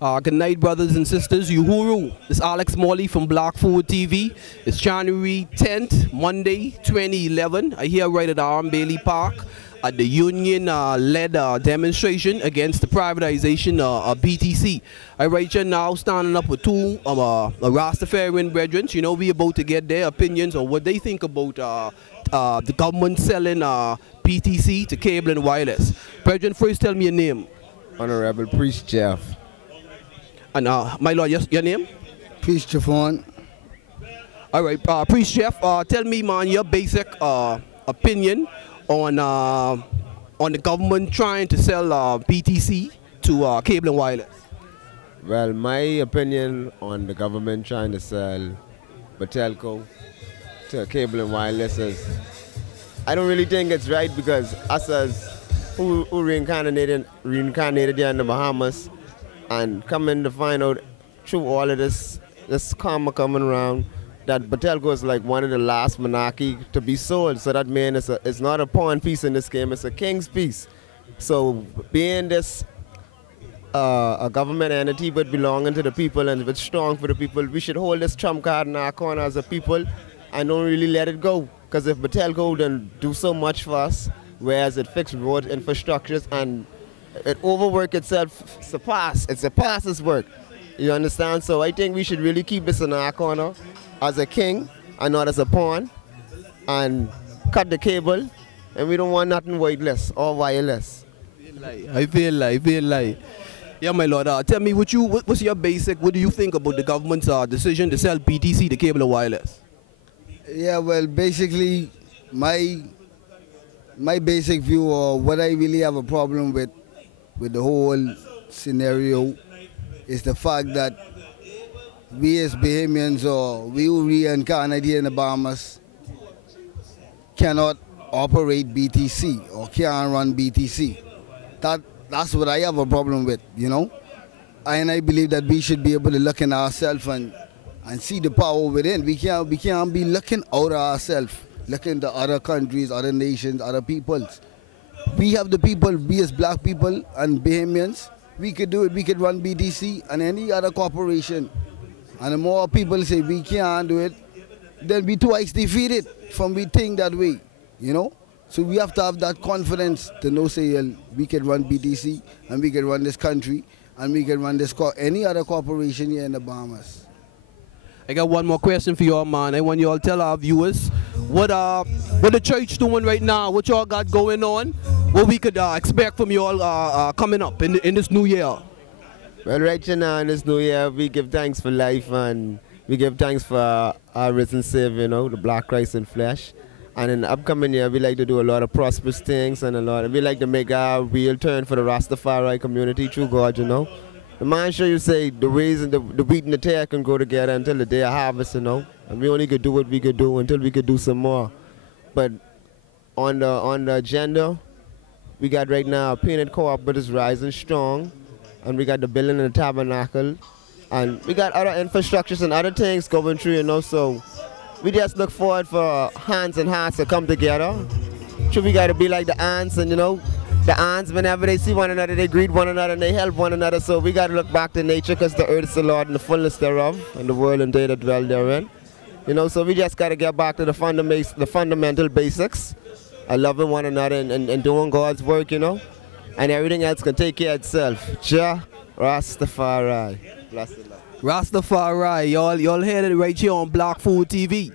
Good night, brothers and sisters. Uhuru. It's Alex Morley from Black Food TV. It's January 10th, Monday, 2011. I here right at Arm Bailey Park at the union-led demonstration against the privatization of BTC. I right here now standing up with two Rastafarian brethren. You know, we about to get their opinions on what they think about the government selling BTC to cable and wireless. Brethren, first tell me your name. Honorable Priest Jeff. And my lord, your name? Priest Jevon. All right, Priest Jeff, tell me, man, your basic opinion on the government trying to sell BTC to cable and wireless. Well, my opinion on the government trying to sell Batelco to cable and wireless is, I don't really think it's right, because us as who reincarnated there in the Bahamas and coming to find out through all of this karma coming around, that Batelco is like one of the last monarchy to be sold. So that means it's not a pawn piece in this game, it's a king's piece. So being this a government entity but belonging to the people and it's strong for the people, we should hold this trump card in our corner as a people and don't really let it go. Because if Batelco then do so much for us, whereas it fixed road infrastructures and it overwork itself, it surpasses work. You understand? So I think we should really keep this in our corner as a king and not as a pawn, and cut the cable, and we don't want nothing wireless or wireless. I feel like. Yeah, my lord, tell me what's your basic, what do you think about the government's decision to sell BTC to cable and wireless? Yeah, well, basically, my basic view, or what I really have a problem with the whole scenario, is the fact that we as Bahamians, or we who reincarnated here in the Bahamas, cannot operate BTC or can't run BTC. That's what I have a problem with, you know. And I believe that we should be able to look in ourselves and see the power within. We can't be looking out of ourselves, looking to other countries, other nations, other peoples. We have the people, we as black people and Bahamians, we could do it. We could run BTC and any other corporation. And the more people say we can't do it, then we twice defeated from we think that way, you know. So we have to have that confidence to know, say, we can run BTC and we can run this country and we can run this any other corporation here in the Bahamas. I got one more question for y'all, man. I want y'all to tell our viewers what the church doing right now, what y'all got going on, what we could expect from y'all coming up in this new year. Well, right now in this new year, we give thanks for life and we give thanks for our risen Savior, you know, the Black Christ in flesh. And in the upcoming year, we like to do a lot of prosperous things and we like to make our real turn for the Rastafari community through God, you know. The man sure you say the reason the wheat and the tear can go together until the day of harvest, you know. And we only could do what we could do until we could do some more. But on the agenda, we got right now a painted co-op, but it's rising strong. And we got the building in the tabernacle. And we got other infrastructures and other things going through, you know. So we just look forward for hands and hearts to come together. Sure, we got to be like the ants, and you know, the ants, whenever they see one another, they greet one another and they help one another. So we got to look back to nature, because the earth is the Lord and the fullness thereof, and the world and they that dwell therein. You know, so we just got to get back to the fundamental basics, loving one another and doing God's work, you know, and everything else can take care of itself. Jah Rastafari. Bless the Lord. Rastafari, y'all heard it right here on Black Food TV.